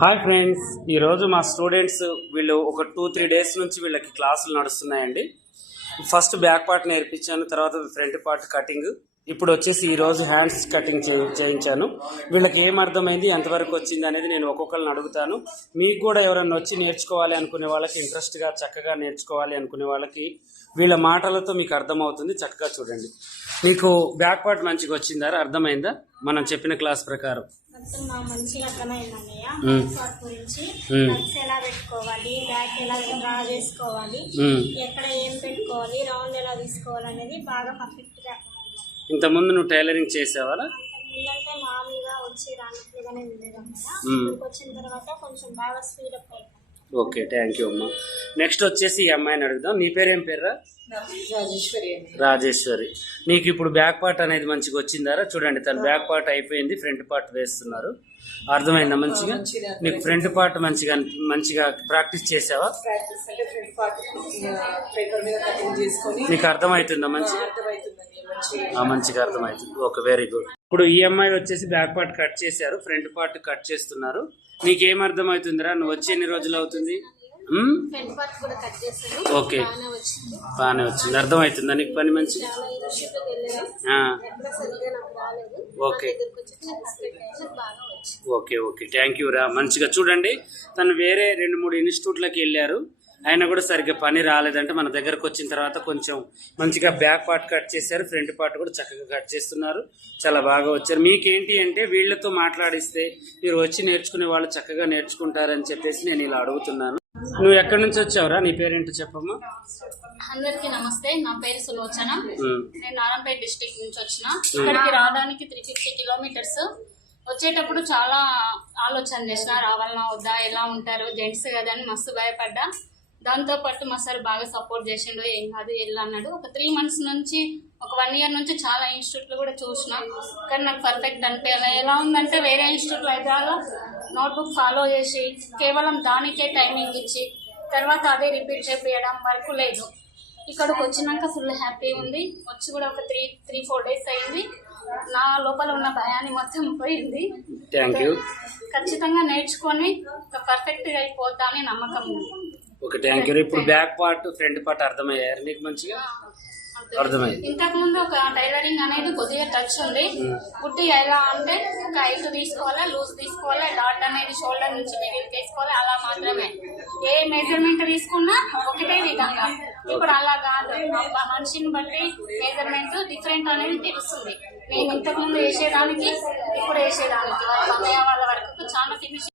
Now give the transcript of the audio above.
Hi friends ఈరోజు మా students వీళ్ళు ఒక టూ త్రీ డేస్ నుంచి వీళ్ళకి క్లాసులు నడుస్తున్నాయండి. ఫస్ట్ బ్యాక్ పార్ట్ నేర్పించాను తర్వాత ఫ్రంట్ పార్ట్ కటింగ్. ఇప్పుడు వచ్చేసి ఈరోజు హ్యాండ్స్ కటింగ్ చే చేయించాను. వీళ్ళకి ఏం అర్థమైంది ఎంతవరకు వచ్చింది అనేది నేను ఒక్కొక్కరిని అడుగుతాను. మీకు కూడా ఎవరైనా వచ్చి నేర్చుకోవాలి అనుకునే వాళ్ళకి ఇంట్రెస్ట్గా చక్కగా నేర్చుకోవాలి అనుకునే వాళ్ళకి వీళ్ళ మాటలతో మీకు అర్థమవుతుంది. చక్కగా చూడండి. మీకు బ్యాక్ పార్ట్ మంచిగా వచ్చిందా అర్థమైందా? మనం చెప్పిన క్లాస్ ప్రకారం. మంచిగా మ్మ్. పార్ట్ గురించి. ఎలా పెట్టుకోవాలి బ్యాక్ ఎలా డ్రా చేసుకోవాలి. ఎక్కడ ఏం పెట్టుకోవాలి రౌండ్ ఎలా తీసుకోవాలి అనేది బాగా పర్ఫెక్ట్గా అర్థమైంది. ఇంతకుముందు నువ్వు టైలరింగ్ చేసావా? అంతకుముందంటే మామూలుగా వచ్చి రానట్లుగానే ఉండేది అన్నయ్య మ్మ్. ఇక్కడికి వచ్చిన తర్వాత కొంచెం బాగా స్పీడ్ అప్ అయిపోయింది. ఓకే థ్యాంక్ యూ అమ్మా. నెక్స్ట్ వచ్చేసి ఈ అమ్మాయిని అడుగుదాం. నీ పేరు ఏం పేర్రా? రాజేశ్వరి నీకు ఇప్పుడు బ్యాక్ పార్ట్ అనేది మంచిగా వచ్చిందారా? చూడండి తన బ్యాక్ పార్ట్ అయిపోయింది ఫ్రంట్ పార్ట్ వేస్తున్నారు. అర్థమైందా మంచిగా? నీకు ఫ్రంట్ పార్ట్ మంచిగా మంచిగా ప్రాక్టీస్ చేసావా? నీకు అర్థమవుతుందా మంచిగా? మంచిగా ఆ, మంచిగా అర్థమవుతుంది ఓకే వెరీ గుడ్ ఇప్పుడు ఈ అమ్మాయి వచ్చేసి బ్యాక్ పార్ట్ కట్ చేశారు ఫ్రంట్ పార్ట్ కట్ చేస్తున్నారు. నీకేం అర్థమవుతుందిరా నువ్వు వచ్చి ఎన్ని రోజులు అవుతుంది? చేశాను. ఓకే. బాగానే వచ్చింది. అర్థమవుతుందా నీకు పని రాలేదు. Okay. Okay okay. Thank you రా. మంచిగా చూడండి. తను వేరే రెండు మూడు ఇన్స్టిట్యూట్లకి వెళ్ళారు. అయినా కూడా సరిగ్గా పని రాలేదంటే మన దగ్గరకు వచ్చిన తర్వాత కొంచెం మంచిగా బ్యాక్ పార్ట్ కట్ చేశారు ఫ్రంట్ పార్ట్ కూడా చక్కగా కట్ చేస్తున్నారు. చాలా బాగా వచ్చారు. మీకేంటి అంటే వీళ్ళతో మాట్లాడిస్తే మీరు వచ్చి నేర్చుకునే వాళ్ళు చక్కగా నేర్చుకుంటారని చెప్పేసి నేను ఇలా అడుగుతున్నాను. నువ్వు ఎక్కడి నుంచి వచ్చావురా? నీ పేరేంటో చెప్పమ్మా. అందరికీ నమస్తే. నా పేరు సులోచన. నేను నారాయణపేట డిస్టిక్ నుంచి వచ్చిన. ఇక్కడికి రావడానికి త్రీ ఫిఫ్టీ కిలోమీటర్స్ వచ్చేటప్పుడు చాలా ఆలోచన చేసిన రావాలన్నా వద్దా ఎలా ఉంటారు జెంట్స్ కదా అని మస్తు భయపడ్డా. దాంతో పాటు మా సార్ బాగా సపోర్ట్ చేసిండు ఏం కాదు వెళ్ళు అన్నాడు. ఒక త్రీ మంత్స్ నుంచి ఒక వన్ ఇయర్ నుంచి చాలా ఇన్స్టిట్యూట్లు కూడా చూసిన. కానీ నాకు పర్ఫెక్ట్ అనిపించాలి ఎలా ఉందంటే వేరే ఇన్స్టిట్యూట్లో అయితే నోట్బుక్ ఫాలో చేసి కేవలం దానికే టైమింగ్ ఇచ్చి తర్వాత అదే రిపీట్ చేపించడం వర్క్ లేదు. ఇక్కడికి వచ్చినాక ఫుల్ హ్యాపీ ఉంది. వచ్చి కూడా ఒక త్రీ త్రీ ఫోర్ డేస్ అయింది. నా లోపల ఉన్న భయాన్ని మొత్తం పోయింది. ఖచ్చితంగా నేర్చుకొని పర్ఫెక్ట్గా అయిపోతా అని నమ్మకం ఉంది. ఓకే థ్యాంక్ యూ ఇప్పుడు బ్యాక్ పార్ట్ ఫ్రంట్ పార్ట్ అర్థమయ్యారు నీకు మంచిగా? అర్థమైంది. ఇంతకు ముందు ఒక టైలరింగ్ అనేది కొద్దిగా టచ్ ఉంది. కుట్టి ఎలా అంటే ఒక ఐదు తీసుకోవాలా లూజ్ తీసుకోవాలా డాట్ అనేది షోల్డర్ నుంచి మిగిలి తీసుకోవాలి అలా మాత్రమే. ఏ మెజర్మెంట్ తీసుకున్నా ఒకటే విధంగా. ఇప్పుడు అలా కాదు. మనిషిని బట్టి మెజర్మెంట్ డిఫరెంట్ అనేది తెలుస్తుంది. నేను ఇంతకు ముందు వేసేదానికి ఇప్పుడు వేసేదానికి. వాళ్ళ సమయం వాళ్ళ వరకు చాలా ఫినిషింగ్